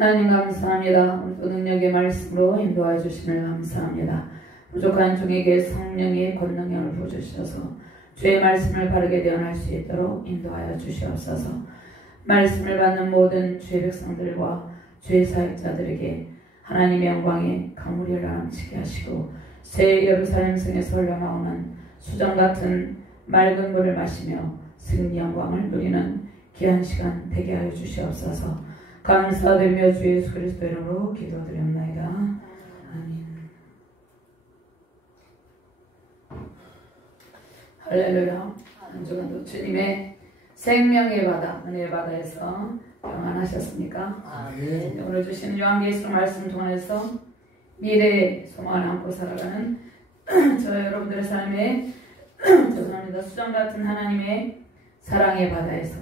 하나님 감사합니다. 또 능력의 말씀으로 인도하여 주심을 감사합니다. 부족한 종에게 성령의 권능을 부어주셔서 주의 말씀을 바르게 대언할 수 있도록 인도하여 주시옵소서. 말씀을 받는 모든 주의 백성들과 주의 사역자들에게 하나님의 영광에 강물이 넘치게 하시고 새 예루살렘 성에서 흘러나오는 수정 같은 맑은 물을 마시며 승리 영광을 누리는 귀한 시간 되게 하여 주시옵소서. 감사드리며 주 예수 그리스도 이름으로 기도드립니다. 아멘. 할렐루야. 한 주간도 주님의 생명의 바다, 은혜의 바다에서 평안하셨습니까? 아멘. 오늘 주신 요한계시록 말씀 통해서 미래의 소망을 안고 살아가는 저 여러분들의 삶에 죄송합니다. 수정 같은 하나님의 사랑의 바다에서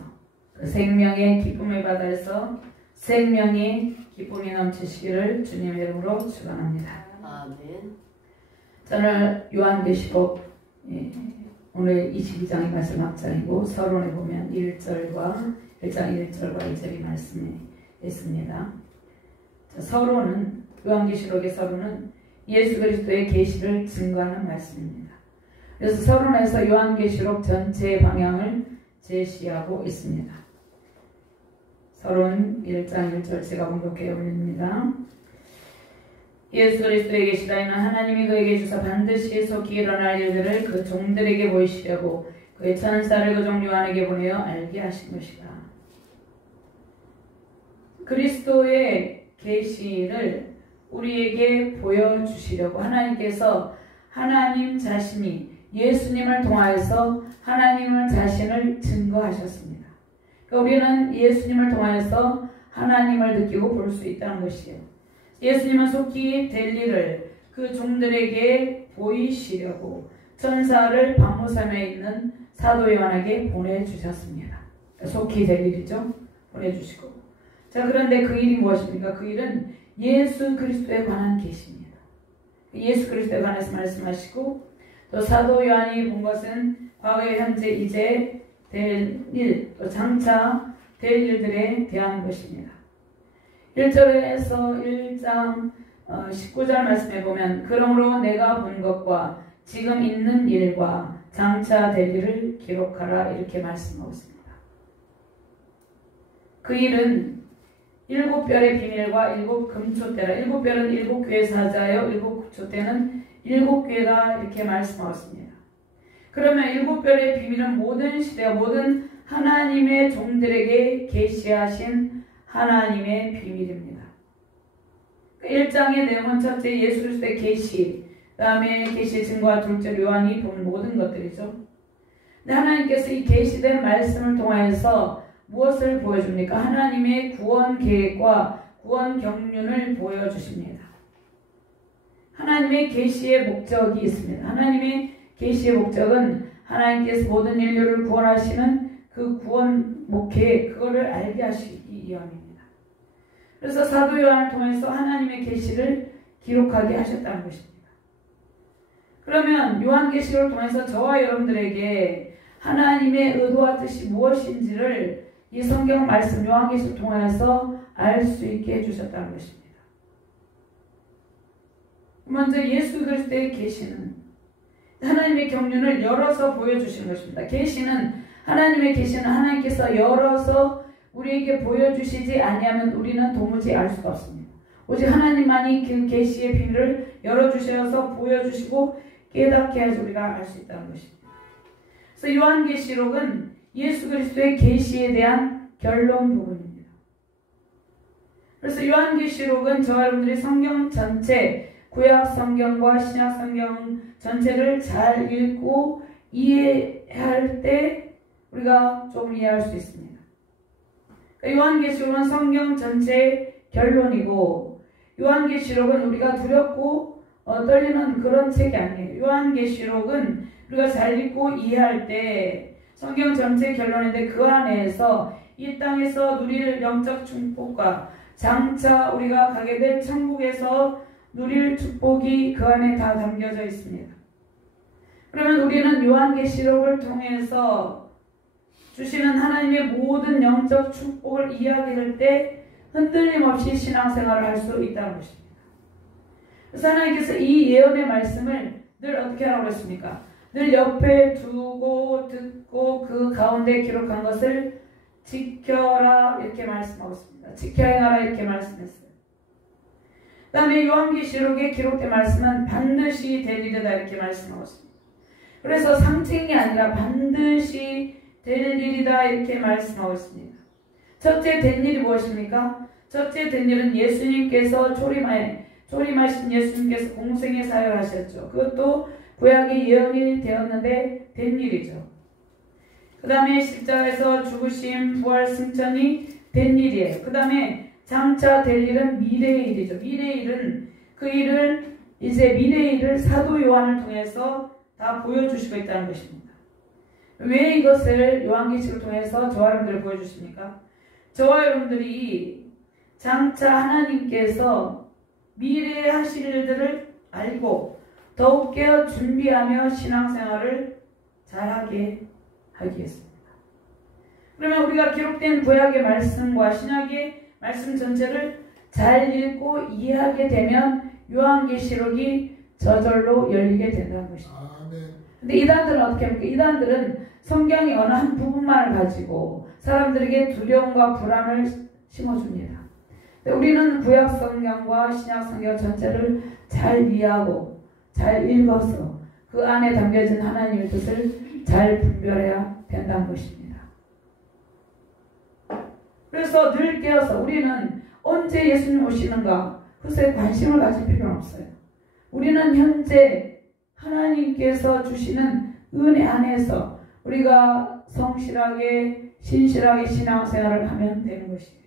그 생명의 기쁨의 바다에서 생명이 기쁨이 넘치시기를 주님의 이름으로 축원합니다. 아멘. 저는 요한계시록 오늘 22장의 말씀 앞장이고 서론에 보면 1장 1절과 2절의 말씀이 있습니다. 자, 서론은 요한계시록의 서론은 예수 그리스도의 계시를 증거하는 말씀입니다. 그래서 서론에서 요한계시록 전체의 방향을 제시하고 있습니다. 서론 1장 1절 제가 공독해 올립니다. 예수 그리스도의 계시라 이는 하나님이 그에게 주사 반드시 속히 일어날 일들을 그 종들에게 보이시려고 그의 천사를 그 종 요한에게 보내어 알게 하신 것이다. 그리스도의 계시를 우리에게 보여주시려고 하나님께서 하나님 자신이 예수님을 통하여서 하나님을 자신을 증거하셨습니다. 그러니까 우리는 예수님을 통하여서 하나님을 느끼고 볼 수 있다는 것이에요. 예수님은 속히 될 일을 그 종들에게 보이시려고 천사를 박무섬에 있는 사도 요한에게 보내주셨습니다. 속히 될 일이죠. 보내주시고. 자, 그런데 그 일이 무엇입니까? 그 일은 예수 그리스도에 관한 계시입니다. 예수 그리스도에 관해서 말씀하시고 또 사도 요한이 본 것은 과거, 현재, 이제 될 일, 또 장차 될 일들에 대한 것입니다. 1절에서 1장 19절 말씀에 보면 그러므로 내가 본 것과 지금 있는 일과 장차 될 일을 기록하라 이렇게 말씀하고 있습니다. 그 일은 7별의 비밀과 7금초대라. 7별은 7교회 사자요 7초대는 7교회가 이렇게 말씀하고 있습니다. 그러면 7별의 비밀은 모든 시대와 모든 하나님의 종들에게 계시하신 하나님의 비밀입니다. 1장의 내용은 첫째 예수 그리스도의 계시, 그 다음에 계시 증거와 둘째 요한이 본 모든 것들이죠. 근데 하나님께서 이 계시된 말씀을 통하여서 무엇을 보여줍니까? 하나님의 구원 계획과 구원 경륜을 보여주십니다. 하나님의 계시의 목적이 있습니다. 하나님의 계시의 목적은 하나님께서 모든 인류를 구원하시는 그 구원 목회, 그거를 알게 하시기 위함입니다. 그래서 사도 요한을 통해서 하나님의 계시를 기록하게 하셨다는 것입니다. 그러면 요한계시록을 통해서 저와 여러분들에게 하나님의 의도와 뜻이 무엇인지를 이 성경 말씀 요한계시록을 통해서 알 수 있게 해주셨다는 것입니다. 먼저 예수 그리스도의 계시는 하나님의 경륜을 열어서 보여주신 것입니다. 하나님의 계시는 하나님께서 열어서 우리에게 보여주시지 아니하면 우리는 도무지 알 수가 없습니다. 오직 하나님만이 그 계시의 비밀을 열어주셔서 보여주시고 깨닫게 해서 우리가 알 수 있다는 것입니다. 그래서 요한계시록은 예수 그리스도의 계시에 대한 결론 부분입니다. 그래서 요한계시록은 저와 여러분들이 성경 전체, 구약 성경과 신약 성경 전체를 잘 읽고 이해할 때 우리가 조금 이해할 수 있습니다. 요한계시록은 성경 전체의 결론이고 요한계시록은 우리가 두렵고 떨리는 그런 책이 아니에요. 요한계시록은 우리가 잘 읽고 이해할 때 성경 전체의 결론인데 그 안에서 이 땅에서 누릴 영적 축복과 장차 우리가 가게 될 천국에서 누릴 축복이 그 안에 다 담겨져 있습니다. 그러면 우리는 요한계시록을 통해서 주시는 하나님의 모든 영적 축복을 이야기할 때 흔들림 없이 신앙생활을 할 수 있다는 것입니다. 그래서 하나님께서 이 예언의 말씀을 늘 어떻게 하라고 했습니까? 늘 옆에 두고 듣고 그 가운데 기록한 것을 지켜라 이렇게 말씀하고 있습니다. 지켜 행하라 이렇게 말씀했어요. 그 다음에 요한계시록에 기록된 말씀은 반드시 될 일이다 이렇게 말씀하고 있습니다. 그래서 상징이 아니라 반드시 될 일이다 이렇게 말씀하고 있습니다. 첫째 된 일이 무엇입니까? 첫째 된 일은 예수님께서 조림하신 예수님께서 공생의 사역을 하셨죠. 그것도 구약의 예언이 되었는데 된 일이죠. 그 다음에 십자가에서 죽으심, 부활, 승천이 된 일이에요. 그 다음에 장차 될 일은 미래의 일이죠. 미래의 일은 그 일을 이제 미래의 일을 사도 요한을 통해서 다 보여주시고 있다는 것입니다. 왜 이것을 요한계시를 통해서 저와 여러분들을 보여주십니까? 저와 여러분들이 장차 하나님께서 미래에 하실 일들을 알고 더욱 깨어 준비하며 신앙생활을 잘하게 하기 위해서입니다. 그러면 우리가 기록된 구약의 말씀과 신약의 말씀 전체를 잘 읽고 이해하게 되면 요한계시록이 저절로 열리게 된다는 것입니다. 근데 이단들은 어떻게 합니까? 이단들은 성경의 어느 한 부분만을 가지고 사람들에게 두려움과 불안을 심어줍니다. 우리는 구약 성경과 신약 성경 전체를 잘 이해하고 잘 읽어서 그 안에 담겨진 하나님의 뜻을 잘 분별해야 된다는 것입니다. 그래서 늘 깨어서 우리는 언제 예수님 오시는가 그것에 관심을 가질 필요는 없어요. 우리는 현재 하나님께서 주시는 은혜 안에서 우리가 성실하게 신실하게 신앙생활을 하면 되는 것이에요.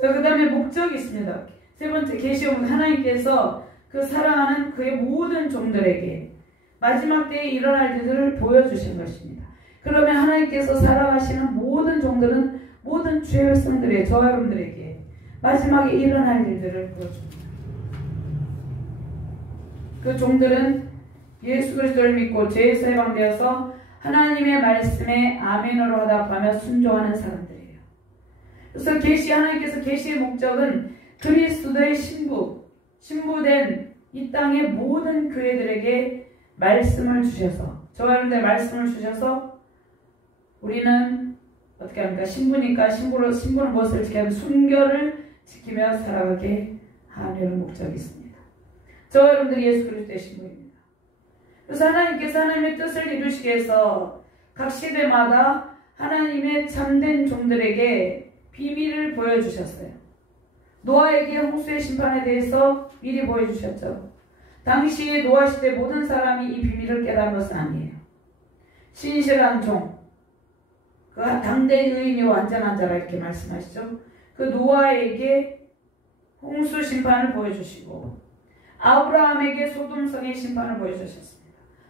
그 다음에 목적이 있습니다. 세 번째 계시록은 하나님께서 그 사랑하는 그의 모든 종들에게 마지막 때에 일어날 일들을 보여주신 것입니다. 그러면 하나님께서 사랑하시는 모든 종들은 모든 주의 백성들의 저와 여러분들에게 마지막에 일어날 일들을 보여줍니다. 그 종들은 예수 그리스도를 믿고 죄에서 해방되어서 하나님의 말씀에 아멘으로 화답하며 순종하는 사람들이에요. 그래서 하나님께서 계시의 목적은 그리스도의 신부된 이 땅의 모든 교회들에게 말씀을 주셔서 저와 여러분들 말씀을 주셔서 우리는 어떻게 합니까? 신부니까 신부는 무엇을 지켜야 하면 순결을 지키며 살아가게 하는 목적이 있습니다. 저와 여러분들이 예수 그리스도의 신부입니다. 그래서 하나님께서 하나님의 뜻을 이루시기 위해서 각 시대마다 하나님의 참된 종들에게 비밀을 보여주셨어요. 노아에게 홍수의 심판에 대해서 미리 보여주셨죠. 당시 노아 시대 모든 사람이 이 비밀을 깨달은 것은 아니에요. 신실한 종, 그 당대의 의인이요 완전한 자라 이렇게 말씀하시죠. 그 노아에게 홍수 심판을 보여주시고 아브라함에게 소돔성의 심판을 보여주셨습니다.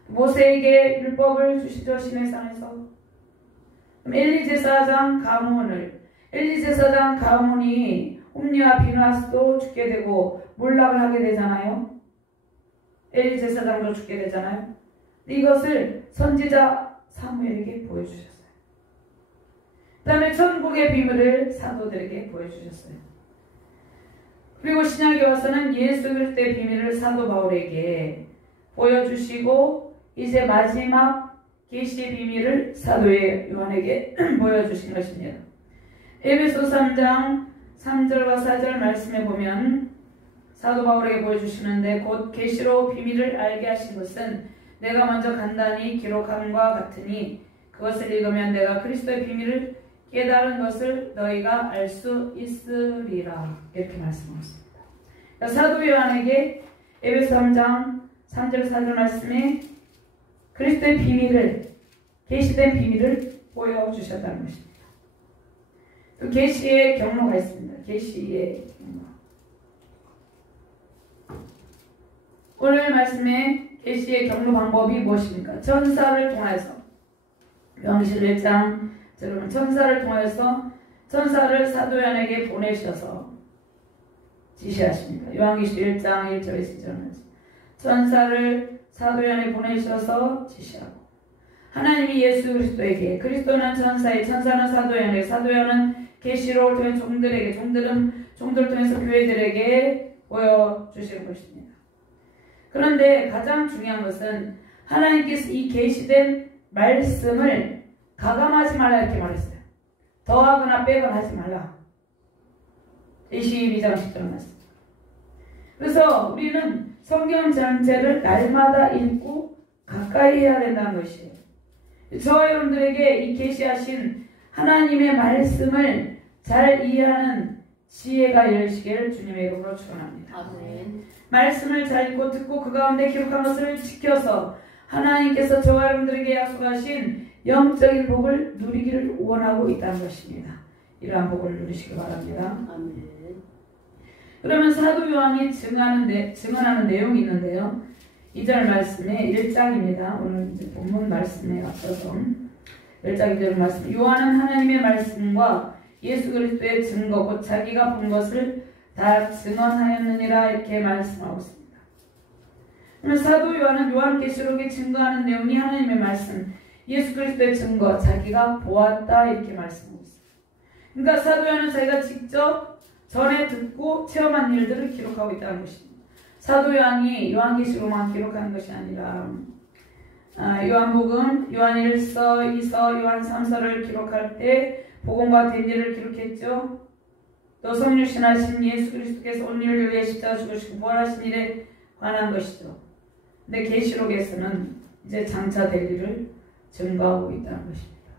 모세에게 율법을 주시죠. 시내산에서. 엘리 제사장 가문이 홈리와 비누아스도 죽게 되고 몰락을 하게 되잖아요. 엘리 제사장도 죽게 되잖아요. 이것을 선지자 사무엘에게 보여주셨어요. 그 다음에 천국의 비밀을 사도들에게 보여주셨어요. 그리고 신약에 와서는 예수 그리스도의 비밀을 사도 바울에게 보여주시고 이제 마지막 계시의 비밀을 사도의 요한에게 보여주신 것입니다. 에베소 3장 3절과 4절 말씀에 보면 사도 바울에게 보여주시는데 곧 계시로 비밀을 알게 하신 것은 내가 먼저 간단히 기록함과 같으니 그것을 읽으면 내가 그리스도의 비밀을 깨달은 것을 너희가 알 수 있으리라 이렇게 말씀하셨습니다. 사도 요한에게 에베소 3장 3절 4절 말씀에 그리스도의 비밀을 계시된 비밀을 보여주셨다는 것입니다. 또 계시의 경로가 있습니다. 계시의 경로. 오늘 말씀에 계시의 경로 방법이 무엇입니까? 천사를 통해서 요한계시록 1장 여러분 천사를 통해서 천사를 사도 요한에게 보내셔서 지시하십니다. 요한계시록 1장 1절에서 2절은 천사를 사도 요한에게 보내셔서 지시하고 하나님이 예수 그리스도에게, 그리스도는 천사에, 천사는 사도연에, 사도연은 계시록을 통해 종들에게, 종들을 통해서 교회들에게 보여주시는 것입니다. 그런데 가장 중요한 것은 하나님께서 이 계시된 말씀을 가감하지 말라 이렇게 말했어요. 더하거나 빼거나 하지 말라. 22장 10절 말씀. 그래서 우리는 성경 전체를 날마다 읽고 가까이 해야 된다는 것이에요. 저와 여러분들에게 이 계시하신 하나님의 말씀을 잘 이해하는 지혜가 열리시기를 주님의 이름으로 축원합니다. 아멘. 말씀을 잘 읽고 듣고 그 가운데 기록한 것을 지켜서 하나님께서 저와 여러분들에게 약속하신 영적인 복을 누리기를 원하고 있다는 것입니다. 이러한 복을 누리시기 바랍니다. 아멘. 그러면 사도 요한이 증언하는 내용이 있는데요. 2절 말씀의 1장입니다. 오늘 이제 본문 말씀에 앞서서 1장 2절 말씀. 요한은 하나님의 말씀과 예수 그리스도의 증거 곧 자기가 본 것을 다 증언하였느니라 이렇게 말씀하고 있습니다. 그러면 사도 요한은 요한계시록에 증거하는 내용이 하나님의 말씀, 예수 그리스도의 증거, 자기가 보았다 이렇게 말씀하고 있습니다. 그러니까 사도 요한은 자기가 직접 전에 듣고 체험한 일들을 기록하고 있다는 것입니다. 사도 요한이 요한계시록만 기록하는 것이 아니라 요한복음, 요한 1서, 2서, 요한 3서를 기록할 때 복음과 된 일을 기록했죠. 또 성육신하신 예수 그리스도께서 온 인류를 위해 십자가 죽으시고 부활하신 일에 관한 것이죠. 근데 계시록에서는 이제 장차 될 일을 증거하고 있다는 것입니다.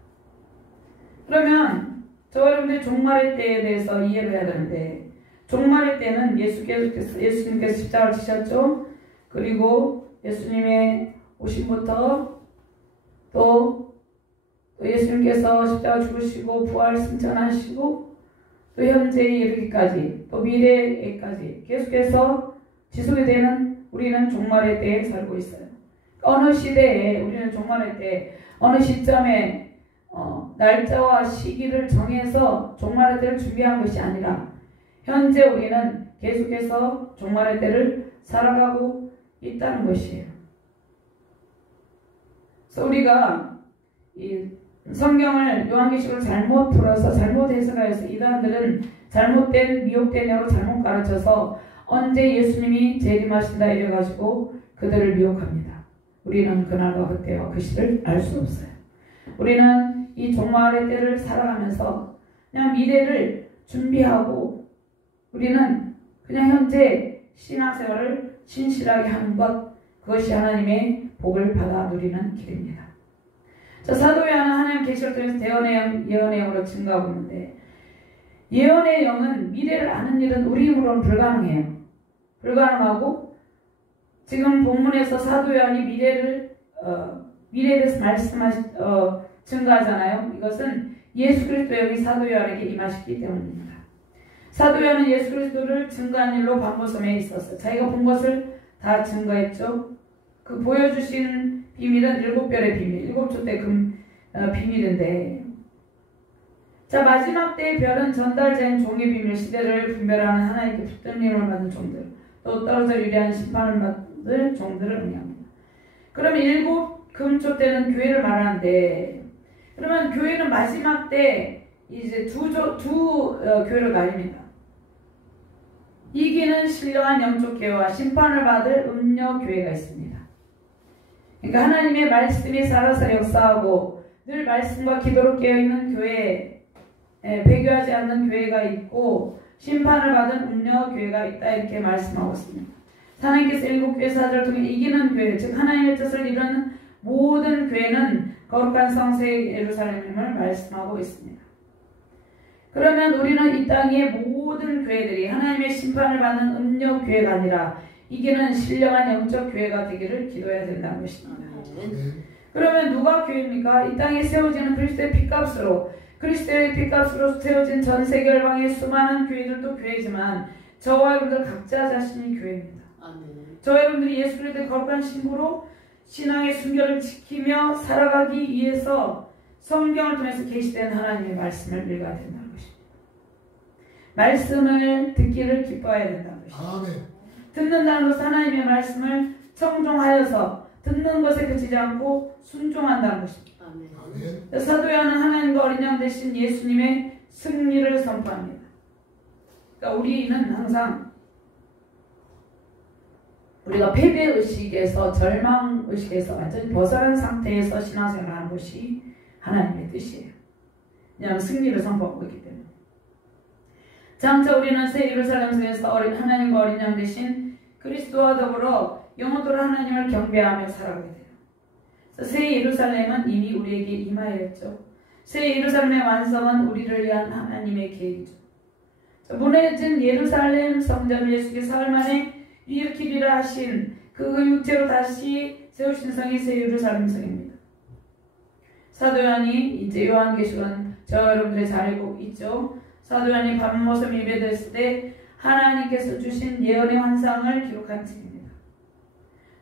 그러면 저 여러분들이 종말의 때에 대해서 이해를 해야 되는데, 종말의 때는 예수님께서 십자가를 지셨죠. 그리고 예수님의 오심부터 또 예수님께서 십자가 죽으시고 부활 승천하시고 또 현재에 이르기까지 또 미래에까지 계속해서 지속이 되는 우리는 종말의 때에 살고 있어요. 어느 시대에 우리는 종말의 때 어느 시점에 날짜와 시기를 정해서 종말의 때를 준비한 것이 아니라 현재 우리는 계속해서 종말의 때를 살아가고 있다는 것이에요. 그래서 우리가 이 성경을 요한계시록을 잘못 풀어서 잘못 해석해서 이단들은 잘못된 미혹된 영으로 잘못 가르쳐서 언제 예수님이 재림하신다 이래가지고 그들을 미혹합니다. 우리는 그날과 그때와 그 시를 알 수 없어요. 우리는 이 종말의 때를 살아가면서 그냥 미래를 준비하고 우리는 그냥 현재 신앙생활을 신실하게 하는 것, 그것이 하나님의 복을 받아 누리는 길입니다. 자, 사도 요한은 하나님 계시를 통해서 예언의 영으로 증거하고 있는데, 예언의 영은 미래를 아는 일은 우리 힘으로는 불가능해요. 불가능하고 지금 본문에서 사도 요한이 미래에 대해서 증거하잖아요. 이것은 예수 그리스도의 영이 사도 요한에게 임하셨기 때문입니다. 사도 요한은 예수 그리스도를 증거한 일로 반보섬에 있었어요. 자기가 본 것을 다 증거했죠. 그 보여주신 비밀은 7별의 비밀, 7촛대 비밀인데, 자, 마지막 때의 별은 전달자인 종의 비밀, 시대를 분별하는 하나님께 붙든 힘을 받는 종들, 또 떨어져 유리한 심판을 받을 종들을 의미합니다. 그러면 7 금촛대는 교회를 말하는데, 그러면 교회는 마지막 때 이제 두 교회로 나뉩니다. 이기는 신령한 영적 교회와 심판을 받을 음녀 교회가 있습니다. 그러니까 하나님의 말씀이 살아서 역사하고 늘 말씀과 기도로 깨어있는 교회, 배교하지 않는 교회가 있고 심판을 받은 음녀 교회가 있다 이렇게 말씀하고 있습니다. 하나님께서 7교회 사절을 통해 이기는 교회, 즉 하나님의 뜻을 이루는 모든 교회는 거룩한 성세 예루살렘을 말씀하고 있습니다. 그러면 우리는 이 땅의 모든 교회들이 하나님의 심판을 받는 음녀 교회가 아니라 이기는 신령한 영적 교회가 되기를 기도해야 된다는 것입니다. 그러면 누가 교회입니까? 이 땅에 세워지는 그리스도의 핏값으로 세워진 전 세계 열방의 수많은 교회들도 교회지만 저와 여러분들 각자 자신이 교회입니다. 저와 여러분들이 예수 그리스도의 거룩한 신부로 신앙의 순결을 지키며 살아가기 위해서 성경을 통해서 계시된 하나님의 말씀을 읽어야 된다는 것입니다. 말씀을 듣기를 기뻐해야 된다는 것입니다. 듣는다는 것은 하나님의 말씀을 청종하여서 듣는 것에 그치지 않고 순종한다는 것입니다. 아멘. 사도 요한은 하나님과 어린 양 되신 예수님의 승리를 선포합니다. 그러니까 우리는 항상 우리가 패배의식에서 절망의식에서 완전히 벗어난 상태에서 신앙생활하는 것이 하나님의 뜻이에요. 왜냐하면 승리를 선포하고 있기 때문에. 장차 우리는 새 예루살렘 성에서 하나님과 어린 양 되신 그리스도와 더불어 영원토록 하나님을 경배하며 살아가게 돼요. 새 예루살렘은 이미 우리에게 임하였죠. 새 예루살렘의 완성은 우리를 위한 하나님의 계획이죠. 무너진 예루살렘 성전 예수의 사흘 만에 일으키리라 하신 그 육체로 다시 세우신 성이 새 예루살렘 성입니다. 사도 요한이 이제 요한계시록은 저 여러분들이 잘 알고 있죠. 사도 요한이 밤모섬 예배됐을 때 하나님께서 주신 예언의 환상을 기록한 책입니다.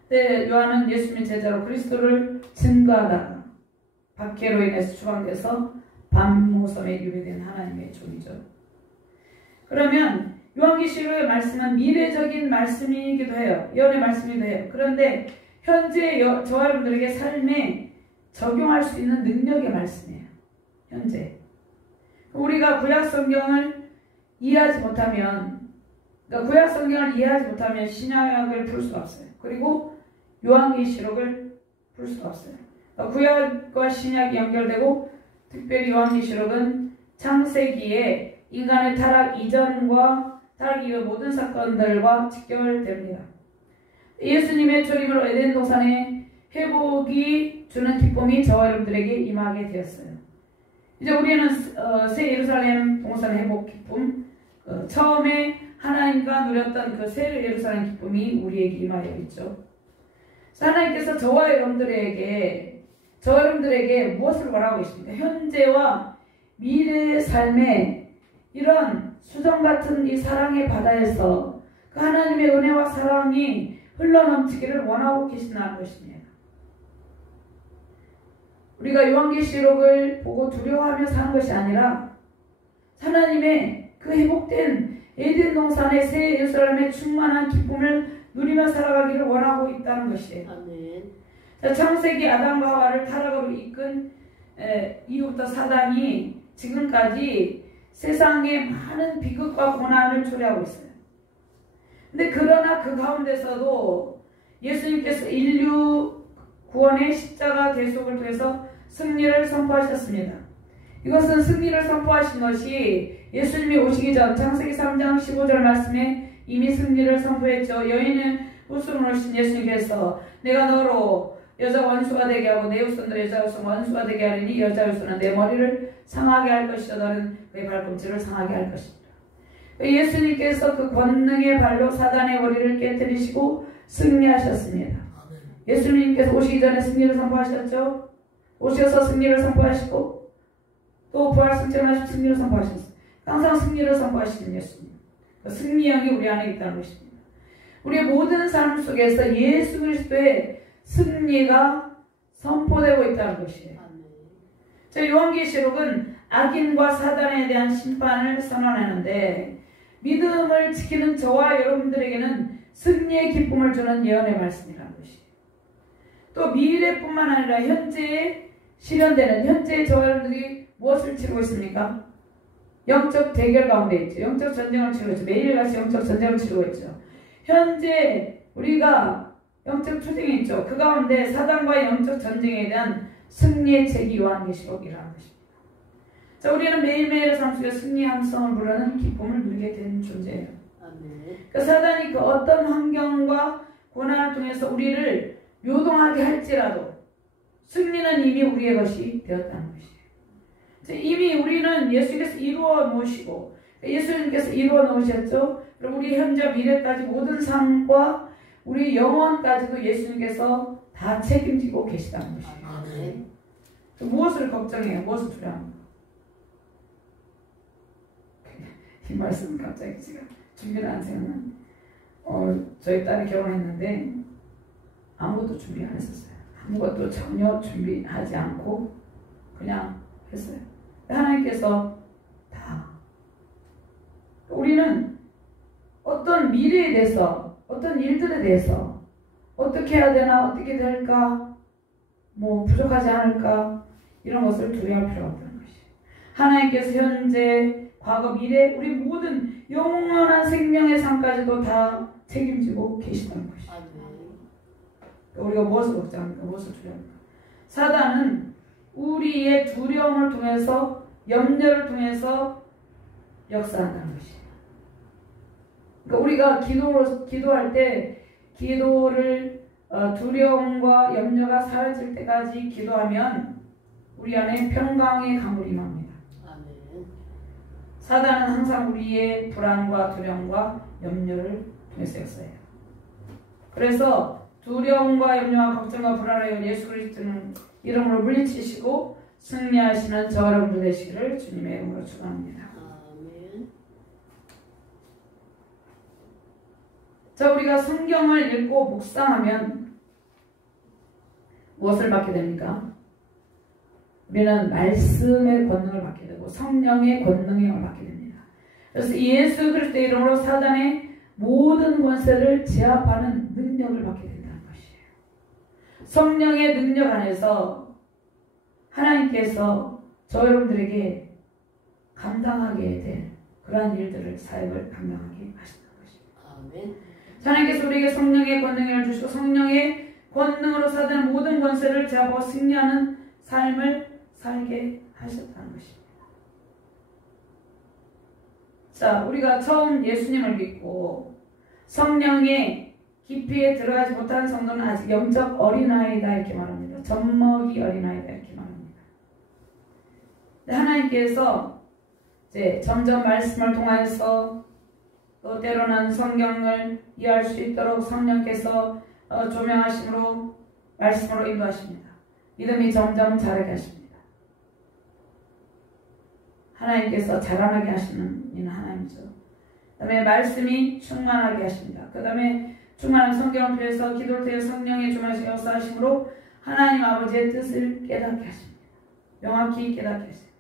그때 요한은 예수님의 제자로 그리스도를 증거하다가 박해로 인해서 추방돼서 밤모섬에 유배된 하나님의 종이죠. 그러면 요한계시록의 말씀은 미래적인 말씀이기도 해요. 예언의 말씀이기도 해요. 그런데 현재 저와 여러분들에게 삶에 적용할 수 있는 능력의 말씀이에요. 현재. 우리가 구약 성경을 이해하지 못하면, 그러니까 구약 성경을 이해하지 못하면 신약을 풀 수가 없어요. 그리고 요한계시록을 풀 수가 없어요. 그러니까 구약과 신약이 연결되고, 특별히 요한계시록은 창세기에 인간의 타락 이전과 타락 이후 모든 사건들과 직결됩니다. 예수님의 초림으로 에덴 동산의 회복이 주는 기쁨이 저와 여러분들에게 임하게 되었어요. 이제 우리는 새 예루살렘 동산 회복 기쁨, 처음에 하나님과 누렸던 그 새 예루살렘 기쁨이 우리에게 임하여 있죠. 하나님께서 저와 여러분들에게 무엇을 바라고 계십니까? 현재와 미래의 삶에 이런 수정 같은 이 사랑의 바다에서 그 하나님의 은혜와 사랑이 흘러넘치기를 원하고 계신다는 것입니다. 우리가 요한계시록을 보고 두려워하며 사는 것이 아니라 하나님의 그 회복된 에덴 동산의 새 예루살렘의 충만한 기쁨을 누리며 살아가기를 원하고 있다는 것이에요. 아멘. 자, 창세기 아담과 하와를 타락으로 이끈 이후부터 사단이 지금까지 세상에 많은 비극과 고난을 초래하고 있어요. 근데 그러나 그 가운데서도 예수님께서 인류 구원의 십자가 계속을 통해서 승리를 선포하셨습니다. 이것은 승리를 선포하신 것이 예수님이 오시기 전 창세기 3장 15절 말씀에 이미 승리를 선포했죠. 여인은 후손으로 오신 예수님께서 내가 너로 여자 원수가 되게 하고 내 후손도 여자 후손 원수가 되게 하리니 여자 후손은 내 머리를 상하게 할 것이요 너는 그의 발꿈치를 상하게 할 것이다. 예수님께서 그 권능의 발로 사단의 머리를 깨뜨리시고 승리하셨습니다. 예수님께서 오시기 전에 승리를 선포하셨죠. 오셔서 승리를 선포하시고 또 부활승천하시고 승리를 선포하셨어요. 항상 승리를 선포하시는 예수님. 그 승리형이 우리 안에 있다는 것입니다. 우리의 모든 삶 속에서 예수 그리스도의 승리가 선포되고 있다는 것이에요. 요한계시록은 악인과 사단에 대한 심판을 선언하는데 믿음을 지키는 저와 여러분들에게는 승리의 기쁨을 주는 예언의 말씀이라는 것이에요. 또 미래뿐만 아니라 현재에 실현되는 현재 저와 여러분들이 무엇을 치르고 있습니까? 영적 대결 가운데 있죠. 영적 전쟁을 치르고 있죠. 매일같이 영적 전쟁을 치르고 있죠. 현재 우리가 영적 투쟁이 있죠. 그 가운데 사단과의 영적 전쟁에 대한 승리의 책이 요한계시록이라는 것입니다. 자, 우리는 매일매일의 삶 속에 승리의 함성을 부르는 기쁨을 누리게 된 존재예요. 그러니까 사단이 그 어떤 환경과 고난을 통해서 우리를 요동하게 할지라도 승리는 이미 우리의 것이 되었다는 것이에요. 이미 우리는 예수님께서 이루어 놓으시고 예수님께서 이루어 놓으셨죠. 그리고 우리 현재 미래까지 모든 삶과 우리 영원까지도 예수님께서 다 책임지고 계시다는 것이에요. 무엇을 걱정해요? 무엇을 두려워합니까? 이 말씀은 갑자기 제가 준비를 안 생각나는 저희 딸이 결혼했는데 아무것도 준비 안 했었어요. 아무것도 전혀 준비하지 않고 그냥 했어요. 하나님께서 다 우리는 어떤 미래에 대해서 어떤 일들에 대해서 어떻게 해야 되나? 어떻게 될까? 뭐 부족하지 않을까? 이런 것을 두려워할 필요가 없다는 것이. 하나님께서 현재, 과거, 미래 우리 모든 영원한 생명의 삶까지도 다 책임지고 계시다는 것이. 우리가 무엇을 걱정합니까? 무엇을 두려워합니까? 사단은 우리의 두려움을 통해서, 염려를 통해서 역사한다는 것이에요. 그러니까 우리가 기도할 때 기도를 두려움과 염려가 사라질 때까지 기도하면 우리 안에 평강의 강물이 임합니다. 사단은 항상 우리의 불안과 두려움과 염려를 통해서 역사해요. 그래서 두려움과 염려와 걱정과 불안을 예수 그리스도는 이름으로 물리치시고 승리하시는 저와 여러분들 되시기를 주님의 이름으로 축원합니다. 자, 우리가 성경을 읽고 묵상하면 무엇을 받게 됩니까? 우리는 말씀의 권능을 받게 되고 성령의 권능을 받게 됩니다. 그래서 예수 그리스도의 이름으로 사단의 모든 권세를 제압하는 능력을 받게 된다는 것이에요. 성령의 능력 안에서 하나님께서 저 여러분들에게 감당하게 될 그러한 일들을, 사역을 감당하게 하신다는 것입니다. 아멘. 하나님께서 우리에게 성령의 권능을 주시고 성령의 권능으로 사단의 모든 권세를 제압하고 승리하는 삶을 살게 하셨다는 것입니다. 자, 우리가 처음 예수님을 믿고 성령의 깊이에 들어가지 못한 성도는 아직 영적 어린아이다 이렇게 말합니다. 젖먹이 어린아이다 이렇게 말합니다. 하나님께서 이제 점점 말씀을 통해서 또 때로는 성경을 이해할 수 있도록 성령께서 조명하심으로 말씀으로 인도하십니다. 믿음이 점점 자라게 하십니다. 하나님께서 자라나게 하시는 이는 하나님이죠. 그 다음에 말씀이 충만하게 하십니다. 그 다음에 충만한 성경을 통해서 기도를 통해 성령의 충만하신 역사하심으로 하나님 아버지의 뜻을 깨닫게 하십니다. 명확히 깨닫게 하십니다.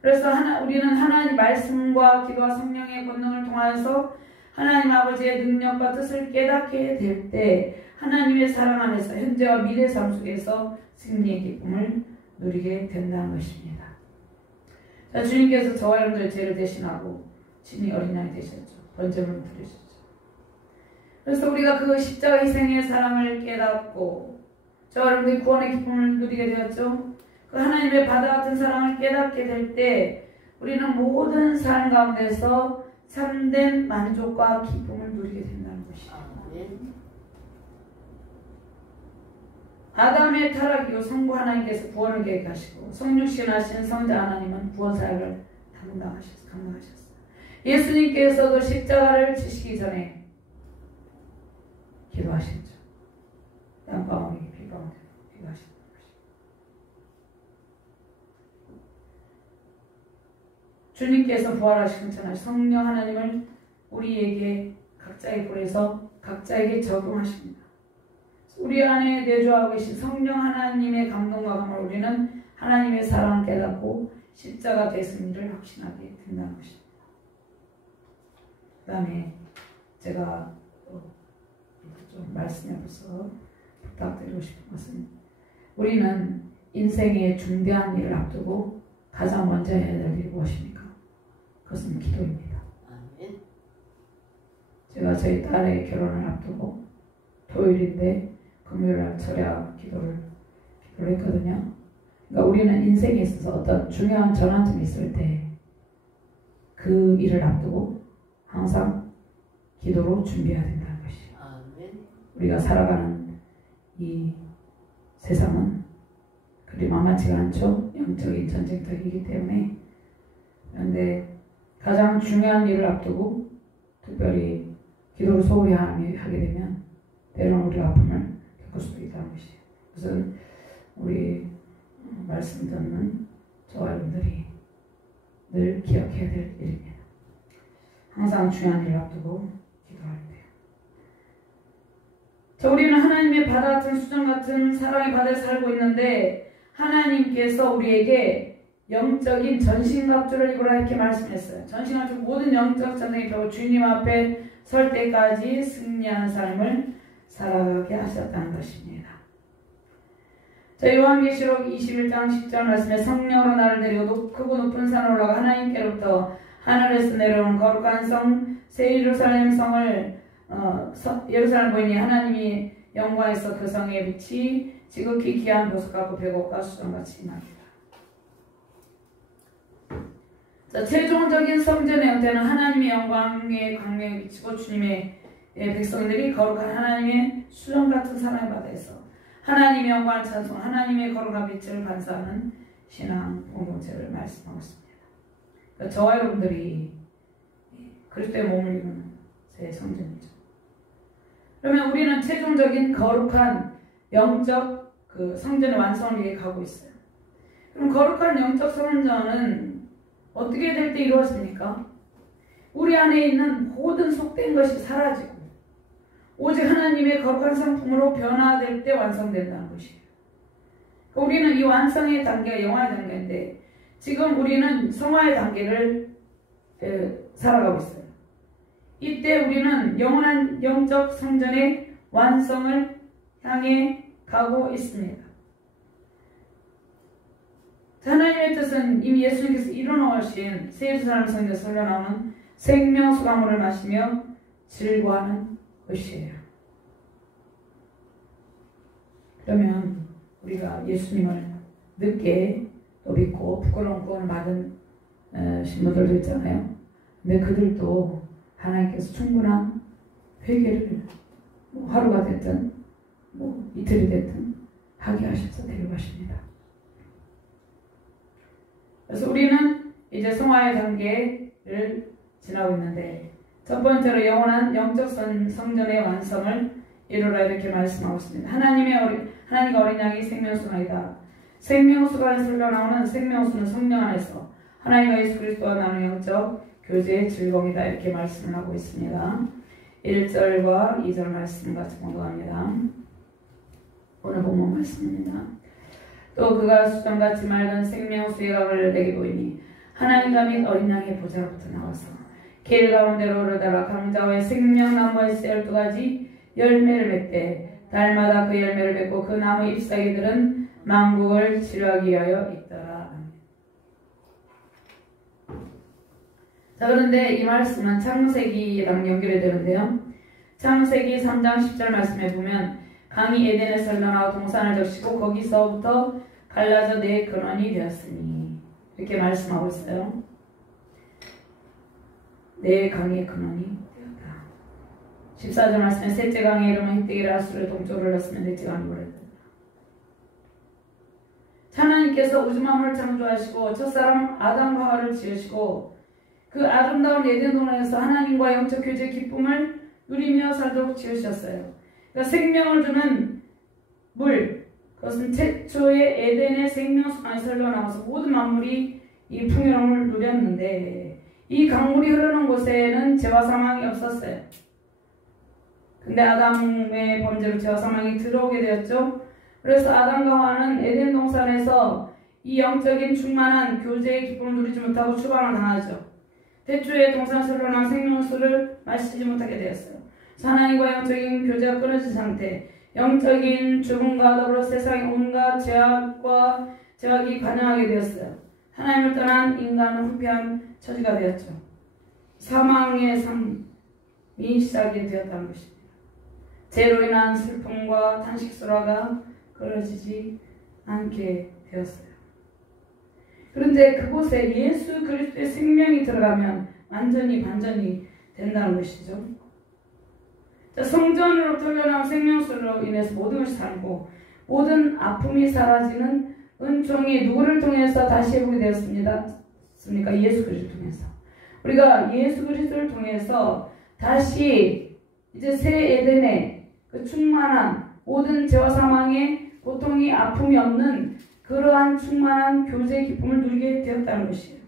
그래서 우리는 하나님 말씀과 기도와 성령의 권능을 통하여서 하나님 아버지의 능력과 뜻을 깨닫게 될 때 하나님의 사랑 안에서 현재와 미래 삶 속에서 승리의 기쁨을 누리게 된다는 것입니다. 자, 주님께서 저와 여러분들의 죄를 대신하고 친히 어린아이 되셨죠. 번제물을 드리셨죠. 그래서 우리가 그 십자가 희생의 사랑을 깨닫고 저와 여러분들이 구원의 기쁨을 누리게 되었죠. 그 하나님의 바다 같은 사랑을 깨닫게 될 때 우리는 모든 삶 가운데서 참된 만족과 기쁨을 누리게 된다는 것이죠. 아담의 타락이요 성부 하나님께서 구원을 계획하시고 성육신하신 성자 하나님은 구원 사역을 감당하셨어요. 예수님께서도 십자가를 지시기 전에 기도하셨죠. 땀방울이 비방울이 기도하셨죠. 주님께서 부활하신 전에 성령 하나님을 우리에게 각자의 볼에서 각자에게 적용하십니다. 우리 안에 내주하고 계신 성령 하나님의 감동과 감을 우리는 하나님의 사랑을 깨닫고 십자가 대승리를 확신하게 된다는 것입니다. 그 다음에 제가 좀 말씀해서 부탁드리고 싶은 것은 우리는 인생의 중대한 일을 앞두고 가장 먼저 해야 될 일이 무엇입니까? 그것은 기도입니다. 제가 저희 딸의 결혼을 앞두고 토요일인데 금요일날 철야 기도를 했거든요. 그러니까 우리는 인생에 있어서 어떤 중요한 전환점이 있을 때 그 일을 앞두고 항상 기도로 준비해야 된다는 것이에요. 우리가 살아가는 이 세상은 그리 만만치가 않죠. 영적인 전쟁터이기 때문에. 그런데 가장 중요한 일을 앞두고 특별히 기도를 소홀히 하게 되면 때로는 우리가 아픔을 겪을 수도 있다는 것이에요. 그것은 우리 말씀 듣는 저와 여러분들이 늘 기억해야 될 일입니다. 항상 중요한 일을 앞두고 기도할 때요. 자, 우리는 하나님의 바다 같은 수정 같은 사랑의 바다에 살고 있는데 하나님께서 우리에게 영적인 전신갑주를 입으라 이렇게 말씀했어요. 전신갑주 모든 영적 전쟁이 펴고 주님 앞에 설 때까지 승리하는 삶을 살아가게 하셨다는 것입니다. 자, 요한계시록 21장 10절 말씀에 성령으로 나를 데리고 크고 높은 산으로 올라가 하나님께로부터 하늘에서 내려온 거룩한 성 새 예루살렘 성을 예루살렘 보이니 하나님이 영광에서 그 성의 빛이 지극히 귀한 보석 같고 백옥과 수정같이 임하리라. 자, 최종적인 성전의 형태는 하나님의 영광의 광명에 비치고 주님의 백성들이 거룩한 하나님의 수정 같은 사랑의 바다에서 하나님의 영광을 찬송, 하나님의 거룩한 빛을 반사하는 신앙 공동체를 말씀하고 있습니다. 그러니까 저와 여러분들이 그리스도의 몸을 이루는 새 성전이죠. 그러면 우리는 최종적인 거룩한 영적 그 성전의 완성을 위해 가고 있어요. 그럼 거룩한 영적 성전은 어떻게 될 때 이루어집니까? 우리 안에 있는 모든 속된 것이 사라지고 오직 하나님의 거룩한 성품으로 변화될 때 완성된다는 것이에요. 우리는 이 완성의 단계가 영화의 단계인데 지금 우리는 성화의 단계를 살아가고 있어요. 이때 우리는 영원한 영적 성전의 완성을 향해 가고 있습니다. 하나님의 뜻은 이미 예수님께서 이루어놓으신 새 예루살렘 성전에서 흘러나오는 생명수 강물을 마시며 즐거워하는 것이에요. 그러면 우리가 예수님을 늦게 또 믿고 부끄러운 구원을 받은 신부들도 있잖아요. 근데 그들도 하나님께서 충분한 회개를 하루가 됐든 이틀이 됐든 하게 하셔서 데려가십니다. 그래서 우리는 이제 성화의 단계를 지나고 있는데 첫 번째로 영원한 영적 성전의 완성을 이루라 이렇게 말씀하고 있습니다. 하나님과 어린 양이 생명수가이다. 생명수가 안에서 흘러나오는 생명수는 성령 안에서 하나님과 예수 그리스도와 나누는 영적 교제의 즐거움이다 이렇게 말씀을 하고 있습니다. 1절과 2절 말씀 같이 공부합니다. 오늘 본문 말씀입니다. 또 그가 수정같이 맑은 생명수의 강을 내게 보이니 하나님과 및 어린 양의 보좌로부터 나와서 길 가운데로 흐르다가 강자의 생명나무의 12가지 열매를 맺되 달마다 그 열매를 맺고 그 나무 잎사귀들은 만국을 치료하기 위하여 있더라. 자, 그런데 이 말씀은 창세기랑 연결이 되는데요. 창세기 3장 10절 말씀에 보면 강이 에덴에서 흘러나와 동산을 적시고 거기서부터 갈라져 네 근원이 되었으니 이렇게 말씀하고 있어요. 네 강의 근원이 되었다. 14절 말씀에 셋째 강의 이름은 히띠기라 하수를 동쪽으로 흘렀으면 넷째 강이 물었다. 하나님께서 우주 만물을 창조하시고 첫사람 아담과 하와를 지으시고 그 아름다운 에덴 동산에서 하나님과 영적 교제 기쁨을 누리며 살도록 지으셨어요. 그러니까 생명을 주는 물, 그것은 최초의 에덴의 생명수 안에서 흘러나와서 모든 만물이 이 풍요로움을 누렸는데 이 강물이 흐르는 곳에는 죄와 사망이 없었어요. 근데 아담의 범죄로 죄와 사망이 들어오게 되었죠. 그래서 아담과 하와는 에덴 동산에서 이 영적인 충만한 교제의 기쁨을 누리지 못하고 추방을 당하죠. 태초의 동산에서 흘러나온 생명수를 마시지 못하게 되었어요. 하나님과 영적인 교제가 끊어진 상태, 영적인 죽음과 더불어 세상의 온갖 죄악이 관영하게 되었어요. 하나님을 떠난 인간은 후패한 처지가 되었죠. 사망의 삶이 시작이 되었다는 것입니다. 죄로 인한 슬픔과 탄식소라가 끊어지지 않게 되었어요. 그런데 그곳에 예수 그리스도의 생명이 들어가면 완전히 반전이 된다는 것이죠. 자, 성전으로 흘러나온 생명수로 인해서 모든 것이 살고 모든 아픔이 사라지는 은총이 누구를 통해서 다시 회복이 되었습니까? 예수 그리스도를 통해서. 우리가 예수 그리스도를 통해서 다시 이제 새 에덴의 그 충만한 모든 죄와 사망의 고통이 아픔이 없는 그러한 충만한 교제의 기쁨을 누리게 되었다는 것이에요.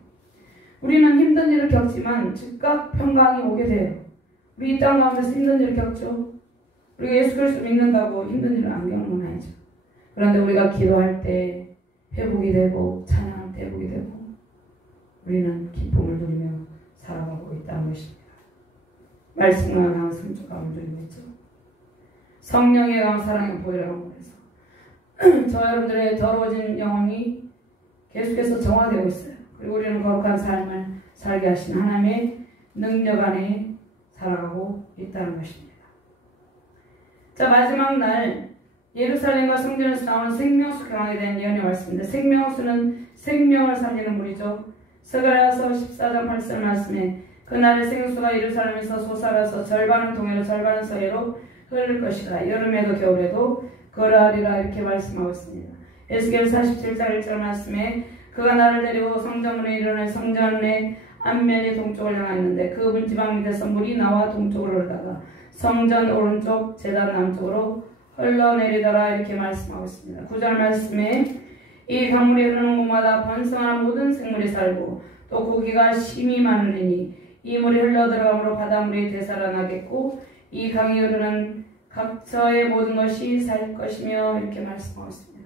우리는 힘든 일을 겪지만 즉각 평강이 오게 돼요. 우리 이 땅 가운데서 힘든 일을 겪죠. 우리가 예수 그리스도 믿는다고 힘든 일을 안 겪는 건 아니죠. 그런데 우리가 기도할 때 회복이 되고 찬양할 때 회복이 되고 우리는 기쁨을 누리며 살아가고 있다는 것입니다. 말씀과 강한 성주 가운데 누리고 있죠. 성령의 강 사랑의 보혈이라고 해서 저 여러분들의 더러워진 영혼이 계속해서 정화되고 있어요. 그리고 우리는 거룩한 삶을 살게 하신 하나님의 능력 안에 살아가고 있다는 것입니다. 자, 마지막 날 예루살렘과 성전에서 나오는 생명수 경황에 대한 예언이 왔습니다. 생명수는 생명을 살리는 물이죠. 스가랴서 14장 8절 말씀에 그날의 생수가 예루살렘에서 솟아라서 절반은 동해로 절반은 서해로 흐를 것이다. 여름에도 겨울에도 그러하리라 이렇게 말씀하고 있습니다. 에스겔 47장 1절 말씀에 그가 나를 데리고 성전문에 이르러 성전의 앞면이 동쪽을 향하였는데 그 문지방 밑에서 물이 나와 동쪽으로 흐르다가 성전 오른쪽 제단 남쪽으로 흘러내리더라 이렇게 말씀하고 있습니다. 9절 말씀에 이 강물이 흐르는 곳마다 번성하는 모든 생물이 살고 또 고기가 심히 많으리니 이 물이 흘러들어가므로 바닷물이 되살아나겠고 이 강이 흐르는 각처의 모든 것이 살 것이며 이렇게 말씀하고 있습니다.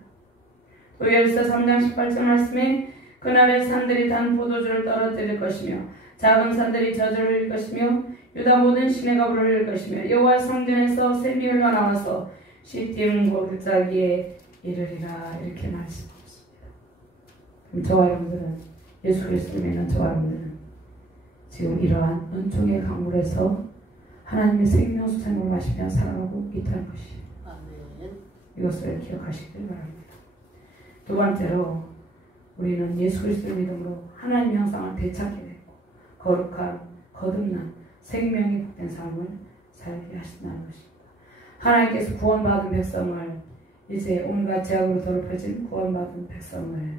또 열세 3장 18절 말씀에 그날에 산들이 단 포도주를 떨어뜨릴 것이며 작은 산들이 젖을 흘릴 것이며 유다 모든 시내가 물을 흘릴 것이며 여호와 성전에서 샘이 흘러나와서 시딤 골짜기에 이르리라 이렇게 말씀하고 있습니다. 그럼 저와 여러분들은 예수 그리스도를 믿는 저와 여러분들은 지금 이러한 은총의 강물에서 하나님의 생명수 생물을 마시며 살아가고 있다는 것이에요. 이것을 기억하시길 바랍니다. 두 번째로 우리는 예수 그리스도를 믿음으로 하나님의 형상을 되찾게 되고 거룩한 거듭난 생명이 복된 삶을 살게 하신다는 것입니다. 하나님께서 구원받은 백성을 이제 온갖 죄악으로 더럽혀진 구원받은 백성을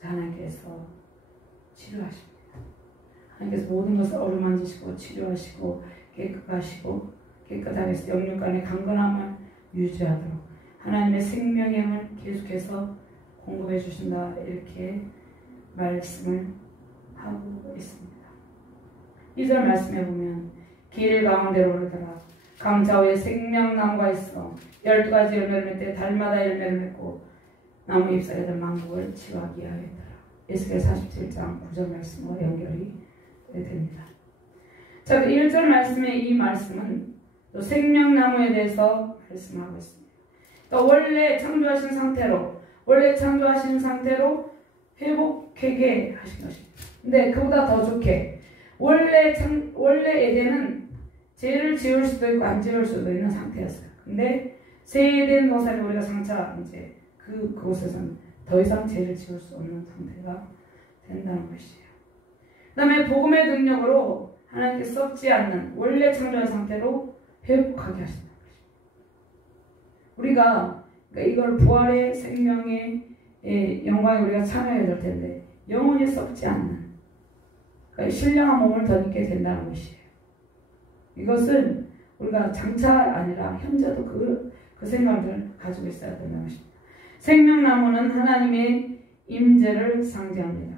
하나님께서 치료하십니다. 하나님께서 모든 것을 어루만지시고 치료하시고 깨끗하게 해서 영육간의 강건함을 유지하도록 하나님의 생명의 힘을 계속해서 공급해 주신다 이렇게 말씀을 하고 있습니다. 2절 말씀해 보면 길 가운데로 흐르더라 강좌 위에 생명나무가 있어 12가지 열매를 맺되 달마다 열매를 맺고 나무 잎사귀들 만국을 치유하게 하였더라. 에스겔 47장 9절 말씀과 연결이 됩니다. 자, 1절 말씀의 이 말씀은 또 생명나무에 대해서 말씀하고 있습니다. 그러니까 원래 창조하신 상태로 회복하게 하신 것입니다. 근데 그보다 더 좋게 원래 에덴은 죄를 지을 수도 있고 안 지을 수도 있는 상태였어요. 근데 새 에덴 동산에 우리가 장차 이제 그곳에서는 더 이상 죄를 지을 수 없는 상태가 된다는 것이에요. 그 다음에 복음의 능력으로 하나님께 썩지 않는 원래 창조한 상태로 회복하게 하신다는 것입니다. 우리가 그러니까 이걸 부활의 생명의 영광에 우리가 참여해야 될 텐데 영원히 썩지 않는 그러니까 신령한 몸을 덧입게 된다는 것이에요. 이것은 우리가 장차 아니라 현재도 그 생각을 가지고 있어야 된다는 것입니다. 생명나무는 하나님의 임재를 상징합니다.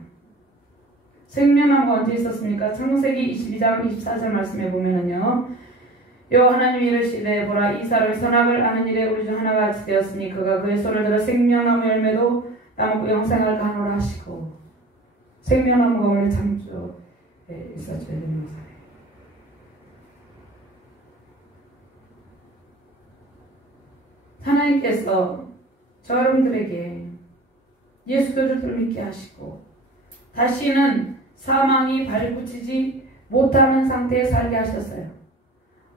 생명나무가 언제 있었습니까? 창세기 22장 24절 말씀해 보면은요. 여호와 하나님이 이르시되 보라 이 사람이 선악을 아는 일에 우리 중 하나가 같이 되었으니 그가 그의 손을 들어 생명나무 열매도 따먹고 영생을 가노라 하시고 생명나무가 원래 창조에 있었죠. 하나님께서 저 여러분들에게 예수 그리스도를 믿게 하시고 다시는 사망이 발붙이지 못하는 상태에 살게 하셨어요.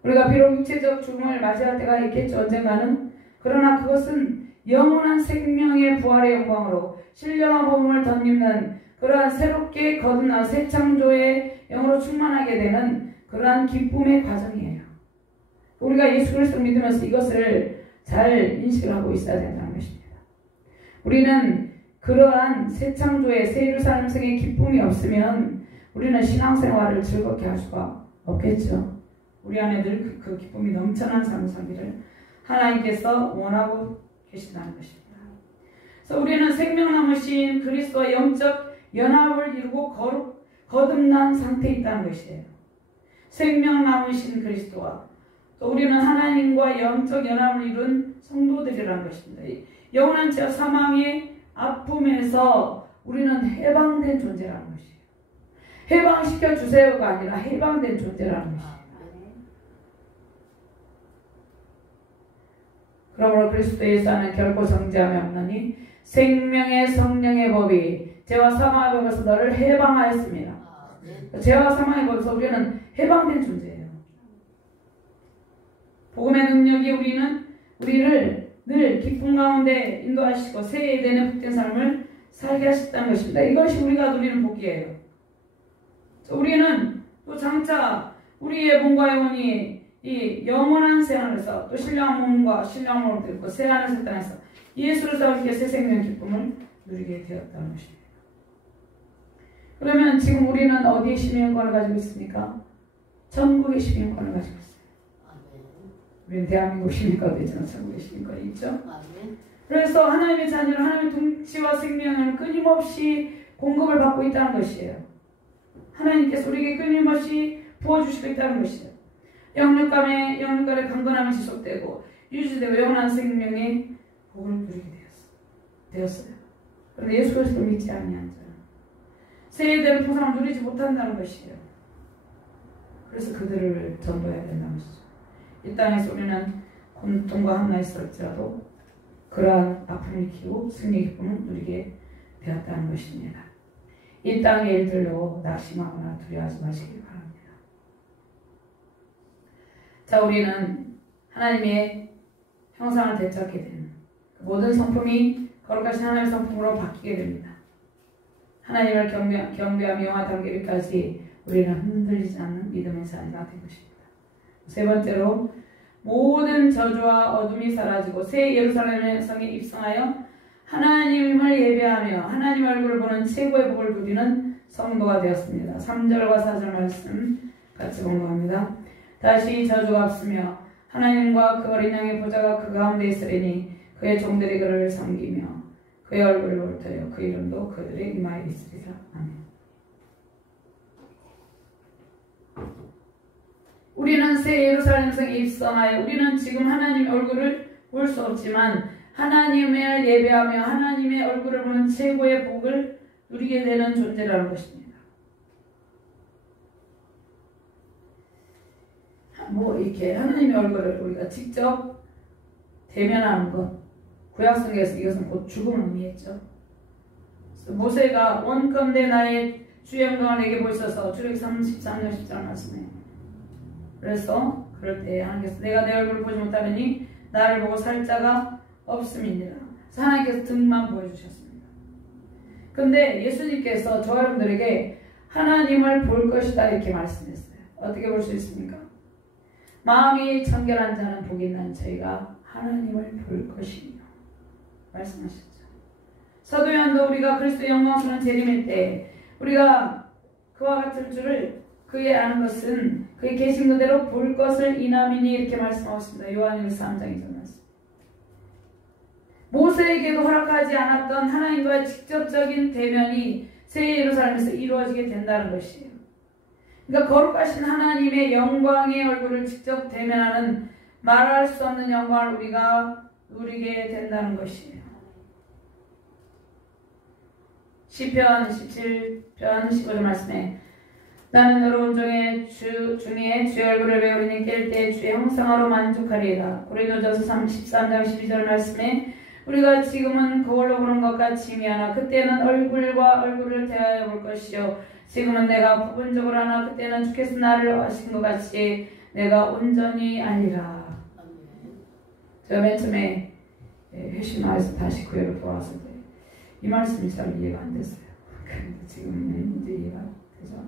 우리가 비록 육체적 죽음을 맞이할 때가 있겠죠. 언젠가는. 그러나 그것은 영원한 생명의 부활의 영광으로 신령한 복음을 덧입는 그러한 새롭게 거듭난 새 창조의 영으로 충만하게 되는 그러한 기쁨의 과정이에요. 우리가 예수 그리스도를 믿으면서 이것을 잘 인식을 하고 있어야 된다는 것입니다. 우리는 그러한 새 창조의 새 예루살렘성의 기쁨이 없으면 우리는 신앙생활을 즐겁게 할 수가 없겠죠. 우리 안에 늘 그 기쁨이 넘쳐난 삶을 살기를 하나님께서 원하고 계신다는 것입니다. 그래서 우리는 생명나무신 그리스도와 영적 연합을 이루고 거듭난 상태에 있다는 것이에요. 생명나무신 그리스도와 또 우리는 하나님과 영적 연합을 이룬 성도들이라는 것입니다. 영원한 죄와 사망의 아픔에서 우리는 해방된 존재라는 것이에요. 해방시켜 주세요가 아니라 해방된 존재라는 것이에요. 그러므로 그리스도 예수 안에 결코 정죄함이 없나니 생명의 성령의 법이 죄와 사망의 법에서 너를 해방하였습니다. 죄와 사망의 법에서 우리는 해방된 존재예요. 복음의 능력이 우리를 늘 기쁨 가운데 인도하시고 새 에덴의 복된 삶을 살게 하셨다는 것입니다. 이것이 우리가 누리는 복이에요. 우리는 또 장차 우리의 몸과 영혼이 이 영원한 새 하늘에서 또 신령한 몸과 신령한 몸을 듣고 새 하늘의 땅에서 예수를 함께 새 생명 기쁨을 누리게 되었다는 것입니다. 그러면 지금 우리는 어디에 시민권을 가지고 있습니까? 천국의 시민권을 가지고 있어요. 우리는 대한민국 시민권도 있지만 천국의 시민권이 있죠. 그래서 하나님의 자녀는 하나님의 통치와 생명을 끊임없이 공급을 받고 있다는 것이에요. 하나님께서 우리에게 끊임없이 부어주시고 있다는 것이에요. 영육간의 강건함이 지속되고 유지되고 영원한 생명의 복을 누리게 되었어요. 그런데 예수 그리스도를 믿지 아니한 자는 새 에덴의 보상을 누리지 못한다는 것이에요. 그래서 그들을 전도해야 된다는 것이죠. 이 땅에서 우리는 고통과 한나에 있을지라도 그러한 아픔을 이기고 승리의 기쁨을 누리게 되었다는 것입니다. 이 땅의 일들로 낙심하거나 두려워하지 마시기 바랍니다. 자, 우리는 하나님의 형상을 되찾게 되는 모든 성품이 거룩하신 하나님의 성품으로 바뀌게 됩니다. 하나님을 경배하며 영화다운 길까지 우리는 흔들리지 않는 믿음의 자녀가 된 것입니다. 세 번째로 모든 저주와 어둠이 사라지고 새 예루살렘의 성에 입성하여 하나님을 예배하며 하나님 얼굴을 보는 최고의 복을 누리는 성도가 되었습니다. 3절과 4절 말씀 같이 공부합니다. 다시 저주가 없으며 하나님과 그 어린 양의 보좌가 그 가운데 있으리니 그의 종들이 그를 섬기며 그의 얼굴을 볼 터여 그 이름도 그들의 이마에 있으리라. 아멘. 우리는 새 예루살렘 성에 입성하여 우리는 지금 하나님의 얼굴을 볼 수 없지만 하나님을 예배하며 하나님의 얼굴을 보는 최고의 복을 누리게 되는 존재라는 것입니다. 이렇게 하나님의 얼굴을 우리가 직접 대면하는 것, 구약성경에서 이것은 곧 죽음을 의미했죠. 모세가 원컨대 나의 주의 영광을 내게 보이소서 출애굽기 33장 10절 말씀에 그래서 그럴 때 하나님께서 내가 내 얼굴을 보지 못하느니 나를 보고 살 자가 없음이니라. 하나님께서 등만 보여주셨습니다. 근데 예수님께서 저 여러분들에게 하나님을 볼 것이다 이렇게 말씀했어요. 어떻게 볼 수 있습니까? 마음이 청결한 자는 복이 있는 저희가 하나님을 볼 것이며 말씀하셨죠. 사도 요한도 우리가 그리스도의 영광스러운 재림일 때 우리가 그와 같은 줄을 그의 아는 것은 그의 계신 그대로 볼 것을 인함이니 이렇게 말씀하고 있습니다. 요한일서 3장이죠. 말씀. 모세에게도 허락하지 않았던 하나님과의 직접적인 대면이 새 예루살렘에서 이루어지게 된다는 것이에요. 그러니까 거룩하신 하나님의 영광의 얼굴을 직접 대면하는 말할 수 없는 영광을 우리가 누리게 된다는 것이에요. 시편 17편 15절 말씀에 나는 너로 온종의 중에 주의 얼굴을 배우리니 깰 때 주의 형상으로 만족하리이다. 고린도전서 13장 12절 말씀에 우리가 지금은 거울로 보는 것 같이 미하나 그때는 얼굴과 얼굴을 대하여 볼 것이요 지금은 내가 부분적으로 하나 그때는 주께서 나를 하신 것 같이 내가 온전히 알리라. 제가 맨 처음에 회심하여서 다시 교회로 돌아왔을 때 이 말씀이 잘 이해가 안 됐어요. 그런데 지금은 이제 이해가 되죠.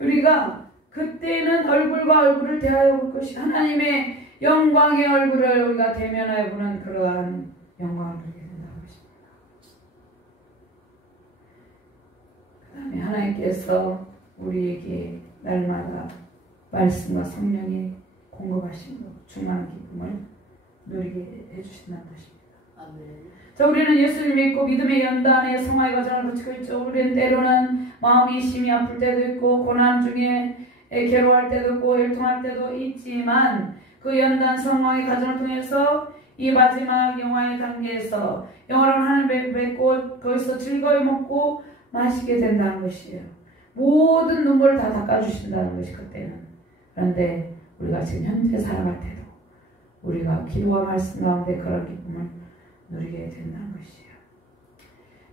우리가 그때는 얼굴과 얼굴을 대하여 볼 것이 하나님의 영광의 얼굴을 우리가 대면하여 보는 그러한 영광을 누리게 된다는 것입니다. 그 다음에 하나님께서 우리에게 날마다 말씀과 성령의 공급하신 충만한 기쁨을 누리게 해주신다는 것입니다. 아멘. 자, 우리는 예수를 믿고 믿음의 연단의 성화의 과정을 거치고 있죠. 우리는 때로는 마음이 심히 아플 때도 있고 고난 중에 괴로워할 때도 있고 일통할 때도 있지만 그 연단 성화의 과정을 통해서 이 마지막 영화의 단계에서 영화를 하나님을 뵙고 거기서 즐거이 먹고 마시게 된다는 것이에요. 모든 눈물을 다 닦아주신다는 것이 그때는. 그런데 우리가 지금 현재 살아갈 때도 우리가 기도와 말씀 가운데 그런 기쁨을 누리게 된다는 것이에요.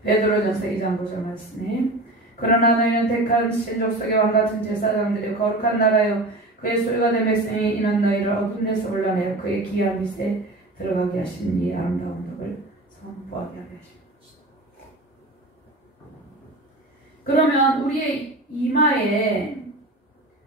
베드로전서 2장 9절 말씀에 그러나 너희는 택한 신족 속의 왕같은 제사장들이 거룩한 나라요 그의 소유가 된 백성이 이는 너희를 어둠 데서 올라내어 그의 기이한 빛에 들어가게 하신 이 아름다운 덕을 선포하게 하게 하십니다. 그러면 우리의 이마에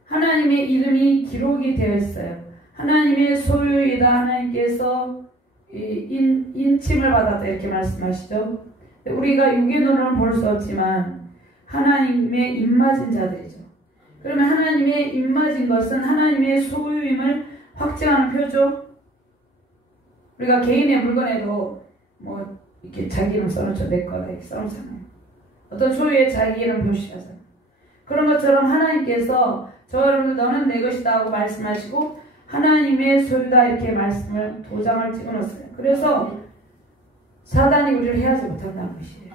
하나님의 이름이 기록이 되어 있어요. 하나님의 소유이다. 하나님께서 인침을 받았다 이렇게 말씀하시죠. 우리가 육의 눈으로는 볼 수 없지만 하나님의 입맞은 자들이죠. 그러면 하나님의 입맞은 것은 하나님의 소유임을 확증하는 표죠. 우리가 개인의 물건에도 뭐 이렇게 자기 이름 써놓죠. 내 거다 이렇게 써놓잖아요. 어떤 소유의 자기 이름 표시하잖아요. 그런 것처럼 하나님께서 저 여러분들 너는 내 것이다 하고 말씀하시고 하나님의 소유다 이렇게 말씀을 도장을 찍어놓았어요. 그래서 사단이 우리를 해하지 못한다는 것이에요.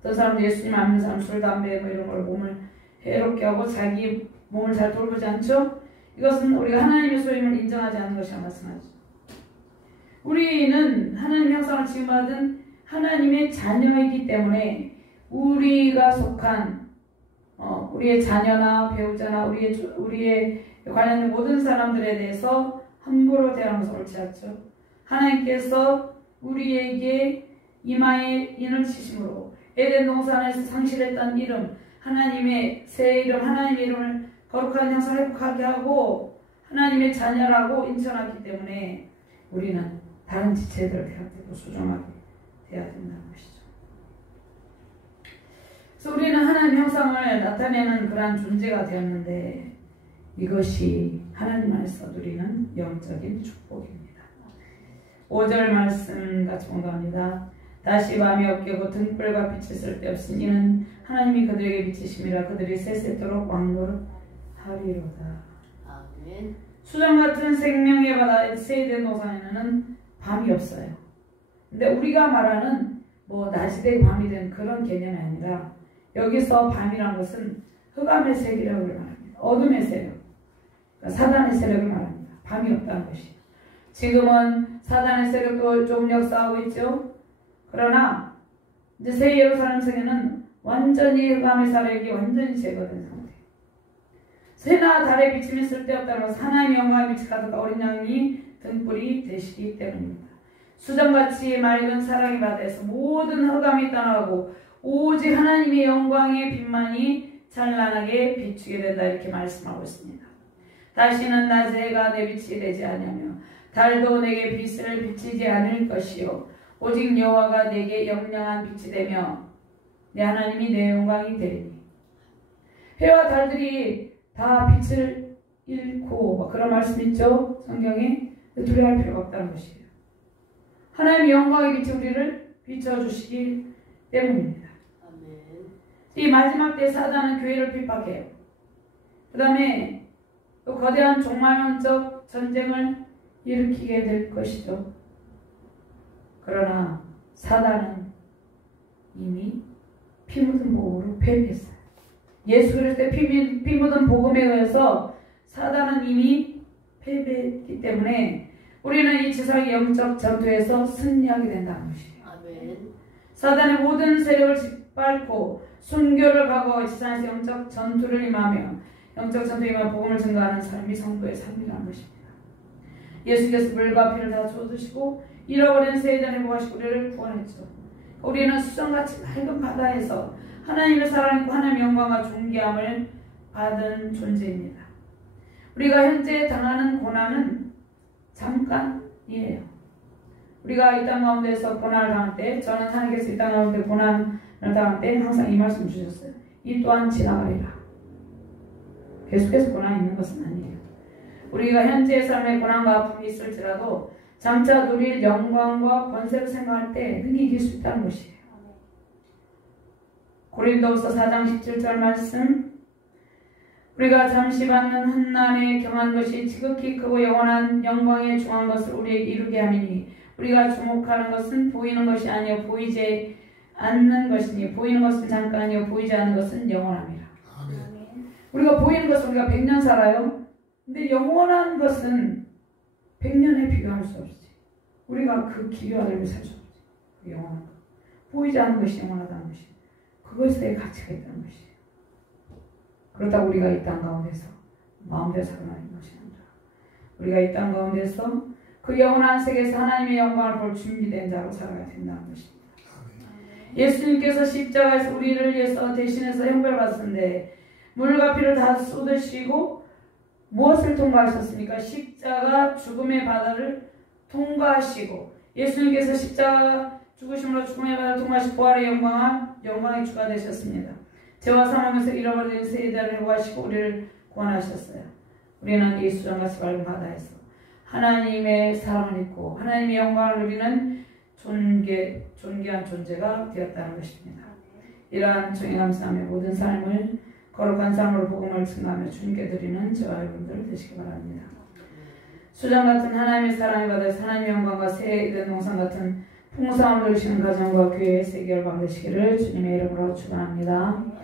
어떤 사람도 예수님 안 믿는 사람 술, 담배 뭐 이런 걸 몸을 해롭게 하고 자기 몸을 잘 돌보지 않죠. 이것은 우리가 하나님의 소유임을 인정하지 않는 것이라 말씀하죠. 우리는 하나님의 형상을 지음받은 하나님의 자녀이기 때문에 우리가 속한 우리의 자녀나 배우자나 우리의 관련된 모든 사람들에 대해서 함부로 대하는 것은 옳지 않죠. 하나님께서 우리에게 이마에 인을 치심으로 에덴 동산에서 상실했던 이름, 하나님의 새 이름, 하나님의 이름을 거룩한 형상을 회복하게 하고 하나님의 자녀라고 인정하기 때문에 우리는 다른 지체들을 대할 때도 소중하게 돼야 된다는 것이죠. 그래서 우리는 하나님의 형상을 나타내는 그러한 존재가 되었는데 이것이 하나님 안에서 누리는 영적인 축복입니다. 5절 말씀 같이 공부합니다. 다시 밤이 없게고 등불과 빛이 쓸데없으니 이는 하나님이 그들에게 비치심이라 그들이 세세토록 왕노릇하리로다. 아멘. 수정 같은 생명의 바다 에덴 동산에는 밤이 없어요. 근데 우리가 말하는 뭐 낮이 되고 밤이 된 그런 개념이 아니라 여기서 밤이란 것은 흑암의 세력을 말합니다. 어둠의 세력, 그러니까 사단의 세력을 말합니다. 밤이 없다는 것이에요. 지금은 사단의 세력도 좀 역사하고 있죠. 그러나 이제 새 예루살렘 성에는 완전히 흑암의 세력이 완전히 제거된 상태. 새나 달의 비침이 쓸데없다는 것은 하나님의 영광의 빛이 가득한 어린 양이 등불이 되시기 때문입니다. 수정같이 맑은 사랑의 바다에서 모든 흑암이 떠나가고 오직 하나님의 영광의 빛만이 찬란하게 비추게 된다 이렇게 말씀하고 있습니다. 다시는 낮에 해가 내 빛이 되지 아니하며 달도 내게 빛을 비치지 않을 것이요 오직 여호와가 내게 영영한 빛이 되며 내 하나님이 내 영광이 되리니. 해와 달들이 다 빛을 잃고 그런 말씀 있죠 성경에. 두려워할 필요가 없다는 것이에요. 하나님의 영광의 빛이 우리를 비춰주시기 때문입니다. 이 마지막 때 사단은 교회를 핍박해요. 그 다음에 또 거대한 종말론적 전쟁을 일으키게 될 것이죠. 그러나 사단은 이미 피 묻은 복음으로 패배했어요. 예수 그리스도의 피 묻은 복음에 의해서 사단은 이미 패배했기 때문에 우리는 이 지상의 영적 전투에서 승리하게 된다는 것이에요. 아멘. 사단의 모든 세력을 짓밟고 순교를 각오하고 지상에서 영적 전투를 임하며 영적 전투에 임하며 복음을 증거하는 삶이 성도의 삶이라는 것입니다. 예수께서 물과 피를 다 쏟으시고 잃어버린 세대를 회복하시고 우리를 구원했죠. 우리는 수정같이 맑은 바다에서 하나님의 사랑과 하나님의 영광과 존귀함을 받은 존재입니다. 우리가 현재 당하는 고난은 잠깐이에요. 우리가 이 땅 가운데서 고난을 당할 때, 저는 하나님께서 이 땅 가운데 고난을 당할 때 항상 이 말씀 주셨어요. 이 또한 지나가리라. 계속해서 고난이 있는 것은 아니에요. 우리가 현재의 삶에 고난과 아픔이 있을지라도 장차 누릴 영광과 권세를 생각할 때 능히 이길 수 있다는 것이에요. 고린도후서 4장 17절 말씀. 우리가 잠시 받는 흠난에 경한 것이 지극히 크고 영원한 영광에 중한 것을 우리에게 이루게 하리니 우리가 주목하는 것은 보이는 것이 아니요 보이지 않는 것이니 보이는 것은 잠깐이요 보이지 않는 것은 영원함이라. 우리가 보이는 것은 우리가 100년 살아요. 근데 영원한 것은 100년에 비교할 수 없지. 우리가 그 기교와 달고 살 수 없지. 그 영원한 것. 보이지 않는 것이 영원하다는 것이. 그것에 가치가 있다는 것이. 그렇다고 우리가 이 땅 가운데서 마음대로 살아가는 것이 아니라 우리가 이 땅 가운데서 그 영원한 세계에서 하나님의 영광을 볼 준비된 자로 살아가야 된다는 것입니다. 예수님께서 십자가에서 우리를 위해서 대신해서 형벌 받았는데 물과 피를 다 쏟으시고 무엇을 통과하셨습니까? 십자가 죽음의 바다를 통과하시고 예수님께서 십자가 죽으심으로 죽음의 바다를 통과하시고 부활의 영광의 주가 되셨습니다. 죄와 사망에서 잃어버린 세대를 구하시고 우리를 구원하셨어요. 우리는 이 수정같이 밝은 바다에서 하나님의 사랑을 입고 하나님의 영광을 누리는 존귀한 존재가 되었다는 것입니다. 이러한 종이 감사함의 모든 삶을 거룩한 삶으로 복음을 증가하며 주님께 드리는 저와 여러분들 되시기 바랍니다. 수정 같은 하나님의 사랑의 바다에서 하나님의 영광과 새 이된 동산 같은 풍성함을 누리시는 가정과 교회의 세계를 만드시기를 주님의 이름으로 축원합니다.